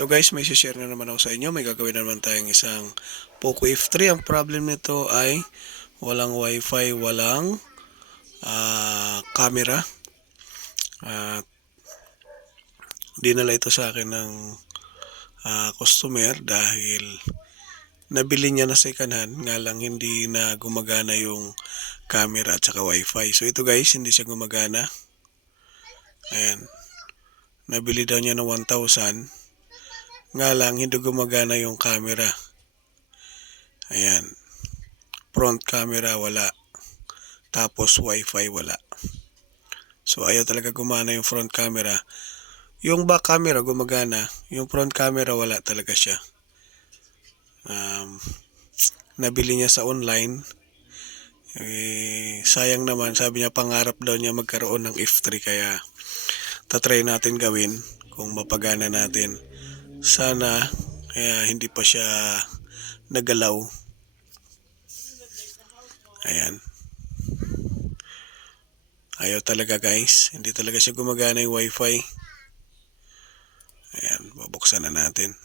So guys, may share na naman ako sa inyo. May gagawin na naman tayong isang Poco F3. Ang problem nito ay walang wifi, walang camera. At dinala ito sa akin ng customer dahil nabili niya na second hand, nga lang hindi na gumagana yung camera at saka wifi. So ito guys, hindi siya gumagana. Ayan. Nabili daw niya ng 1,000. Nga lang, hindi gumagana yung camera. Ayan. Front camera, wala. Tapos, wifi, wala. So, ayaw talaga gumana yung front camera. Yung back camera, gumagana. Yung front camera, wala talaga siya. Nabili niya sa online. Sayang naman, sabi niya, pangarap daw niya magkaroon ng F3. Kaya, tatry natin gawin kung mapagana natin. Sana hindi pa siya nagalaw. Ayan. Ayaw talaga guys. Hindi talaga siya gumagana yung wifi. Ayan. Babuksan na natin.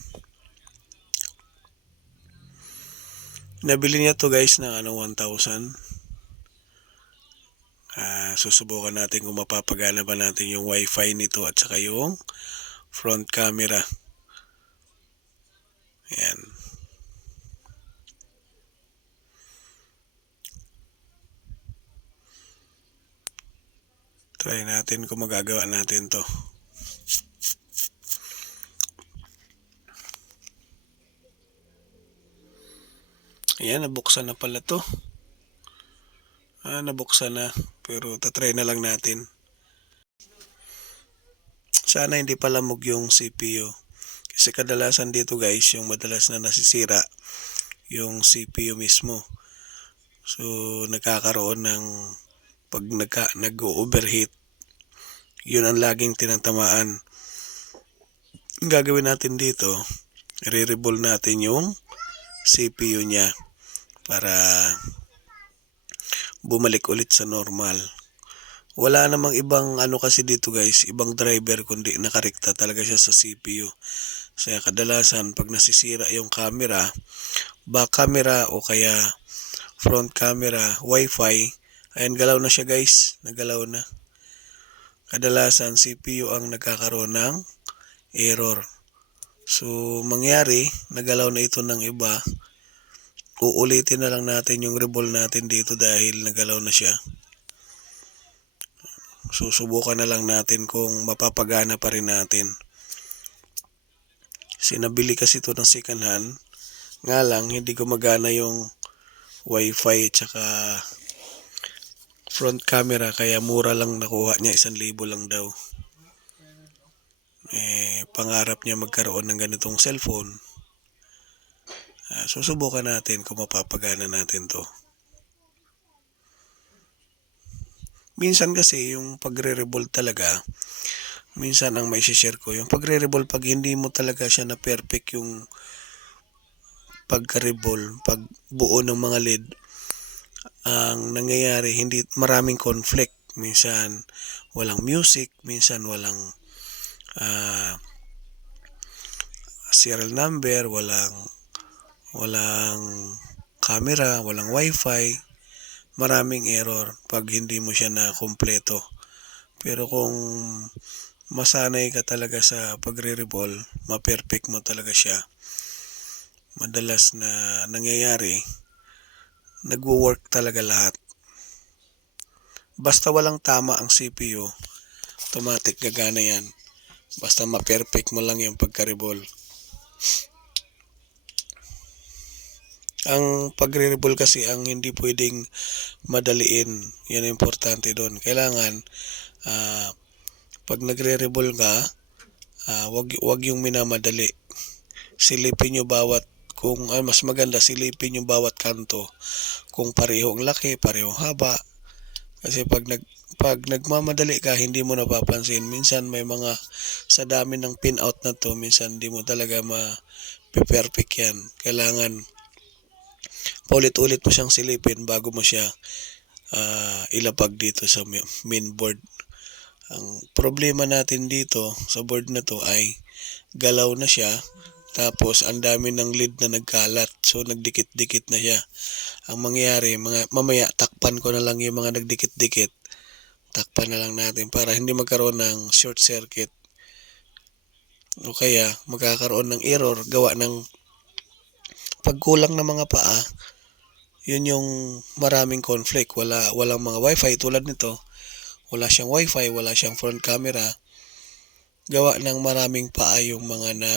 Nabili niya to guys ng 1,000. Susubukan natin kung mapapagana ba natin yung wifi nito at saka yung front camera. Ayan. Try natin kung magagawa natin to. Ayan, nabuksan na pala to. Nabuksan na. Pero tatry na lang natin. Sana hindi palamog yung CPU. Kasi kadalasan dito guys, yung madalas na nasisira yung CPU mismo. So, nagkakaroon ng pag nag-overheat, yun ang laging tinatamaan. Ang gagawin natin dito, i-revolve natin yung CPU niya para bumalik ulit sa normal. Wala namang ibang kasi dito guys, ibang driver kundi nakarekta talaga siya sa CPU. Kaya kadalasan pag nasisira yung camera, back camera o kaya front camera, wifi, ayan, galaw na siya guys, nagalaw na. Kadalasan CPU ang nagkakaroon ng error. So mangyari, nagalaw na ito ng iba. Uulitin na lang natin yung revolve natin dito dahil nagalaw na siya. Susubukan na lang natin kung mapapagana pa rin natin. Sinabili kasi ito ng second hand. Nga lang, hindi gumagana yung wifi at saka front camera. Kaya mura lang nakuha niya, 1,000 lang daw. Pangarap niya magkaroon ng ganitong cellphone. Susubukan natin kung mapapagana natin to. Minsan kasi yung pagre-revolve talaga, minsan ang may share ko, yung pagre-revolve pag hindi mo talaga siya na perfect yung pagka-revolve, pag buo ng mga LED, ang nangyayari, hindi maraming conflict. Minsan walang music, minsan walang serial number, walang camera, walang wifi. Maraming error pag hindi mo siya na kumpleto. Pero kung masanay ka talaga sa pagre-revolve, ma-perfect mo talaga siya. Madalas na nangyayari, nagwo-work talaga lahat. Basta walang tama ang CPU, automatic gagana yan. Basta ma-perfect mo lang yung pagka-revolve. Ang pagre-revolve kasi ang hindi pwedeng madaliin. Yan ang importante doon. Kailangan pag nagre-revolve ka, wag yung minamadali. Silipin nyo bawat, kung mas maganda, silipin yung bawat kanto. Kung parehong laki, parehong haba. Kasi pag nagmamadali ka, hindi mo napapansin. Minsan may mga, sa dami ng pin-out na to, minsan hindi mo talaga ma-perfect yan. Kailangan paulit-ulit mo siyang silipin bago mo siya ilapag dito sa main board. Ang problema natin dito sa board na to ay galaw na siya. Tapos ang dami ng lead na nagkalat. So nagdikit-dikit na siya. Ang mangyayari, mamaya takpan ko na lang yung mga nagdikit-dikit. Takpan na lang natin para hindi magkaroon ng short circuit. O kaya magkakaroon ng error gawa ng pagkulang ng mga paa. Yun yung maraming conflict. Walang mga wifi tulad nito. Wala siyang wifi, wala siyang front camera. Gawa ng maraming paa yung mga na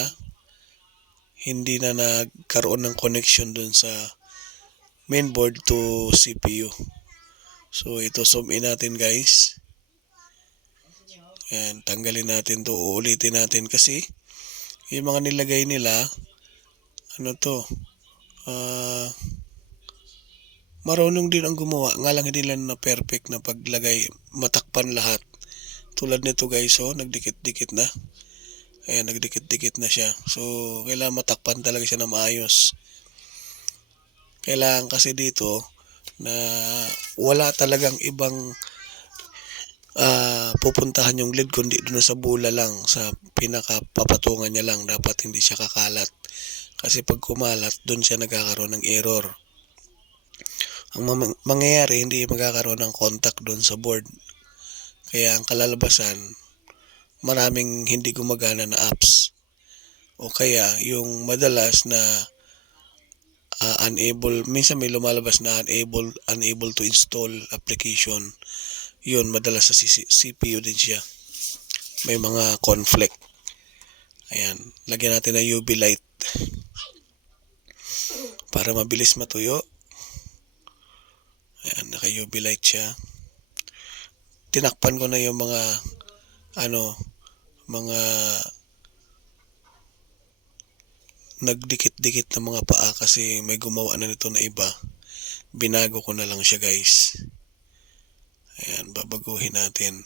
hindi na nagkaroon ng connection dun sa mainboard to CPU. So ito zoom in natin guys. Ayan, tanggalin natin to, uulitin natin kasi yung mga nilagay nila, marunong din ang gumawa, nga lang hindi lang na perfect na paglagay, matakpan lahat. Tulad nito guys, nagdikit-dikit na. Ayan, nagdikit-dikit na siya. So, kailangan matakpan talaga siya na maayos. Kailangan kasi dito na wala talagang ibang pupuntahan yung lead kundi doon sa bula lang, sa pinakapapatungan niya lang. Dapat hindi siya kakalat. Kasi pag kumalat, doon siya nagkakaroon ng error. Ang mangyayari, hindi magkakaroon ng contact doon sa board. Kaya ang kalalabasan, maraming hindi gumagana na apps. O kaya yung madalas na unable, minsan may lumalabas na unable to install application. Yun, madalas sa CPU din siya. May mga conflict. Ayan, lagyan natin ng UV light para mabilis matuyo. Ayan, naka UV light siya. Tinakpan ko na yung mga nagdikit-dikit na mga paa kasi may gumawa na nito na iba. Binago ko na lang siya guys. Ayan, babaguhin natin.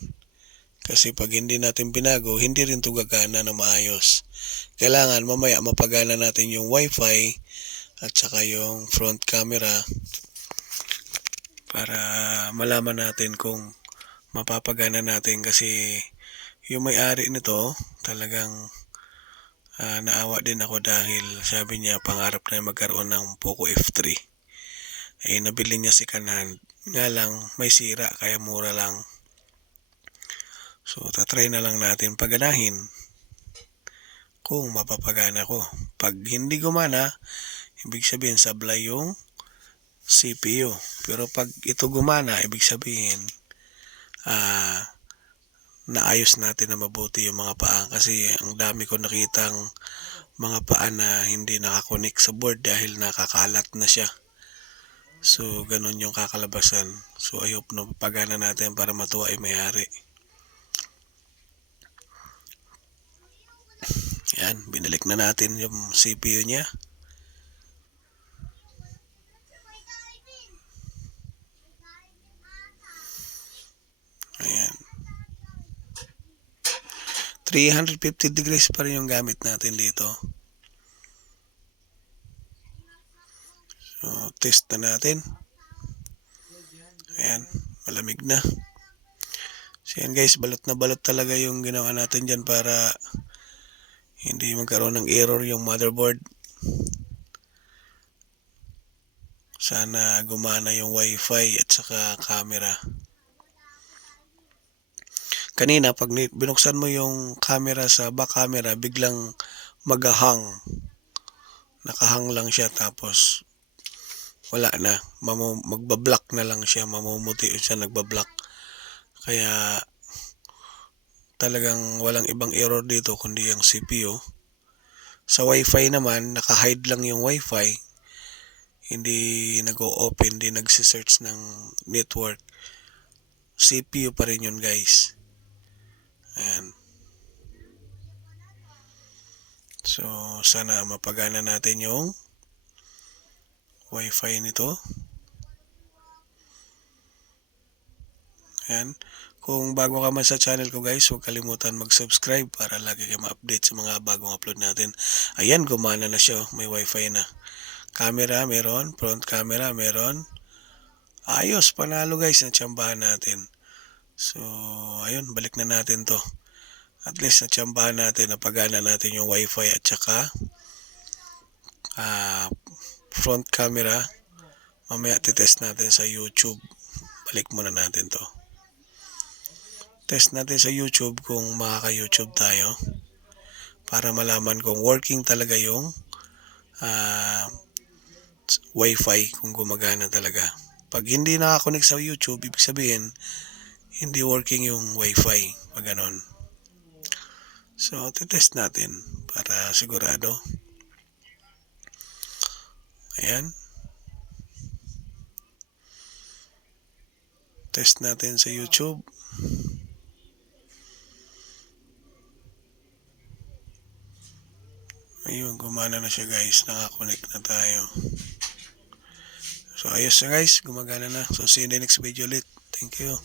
Kasi pag hindi natin binago, hindi rin ito gagana na maayos. Kailangan mamaya mapagana natin yung wifi at saka yung front camera para malaman natin kung mapapagana natin kasi yung may-ari nito talagang naawa din ako dahil sabi niya pangarap na magkaroon ng Poco F3. Eh nabili niya si Kanan. Nga lang may sira kaya mura lang. So tatry na lang natin paganahin kung mapapagana ko. Pag hindi gumana, ibig sabihin sablay yung CPU. Pero pag ito gumana, ibig sabihin naayos natin na mabuti yung mga paa kasi ang dami ko nakitang mga paa na hindi nakakonek sa board dahil nakakalat na siya. So ganun yung kakalabasan. So I hope na pagana natin para matuwa yung may-ari. Yan, binalik na natin yung CPU niya. Ayan. 350 degrees pa rin yung gamit natin dito. So, test na natin. Ayan, malamig na. So, yan guys, balot na balot talaga yung ginawa natin dyan para hindi magkaroon ng error yung motherboard. Sana gumana yung wifi at saka camera. Kanina, pag binuksan mo yung camera sa back camera, biglang magahang. Nakahang lang siya tapos wala na, magbablock na lang siya, mamumuti siya, nagbablock. Kaya talagang walang ibang error dito kundi yung CPU. Sa wifi naman, naka-hide lang yung wifi, hindi nag-o-open, hindi nagsisearch ng network. CPU pa rin yun guys. Ayan. So sana mapagana natin yung wifi nito. Ayan. Kung bago ka man sa channel ko guys, huwag kalimutan mag-subscribe para lagi kayo ma-update sa mga bagong upload natin. Ayan, gumana na siya. May wifi na. Camera meron, front camera meron. Ayos, panalo guys, ang tsambahan natin. So, ayun, balik na natin to. At least natsambahan natin, napagana natin yung wifi at saka front camera. Mamaya titest natin sa YouTube. Balik muna natin to. Test natin sa YouTube kung makaka-YouTube tayo para malaman kung working talaga yung wifi, kung gumagana talaga. Pag hindi nakakonect sa YouTube, ibig sabihin hindi working yung wifi. Pag ganon. So, titest natin para sigurado. Ayan. Test natin sa YouTube. Ayun, gumana na siya guys. Nakakonect na tayo. So, ayos na guys. Gumagana na. So, see you in the next video ulit. Thank you.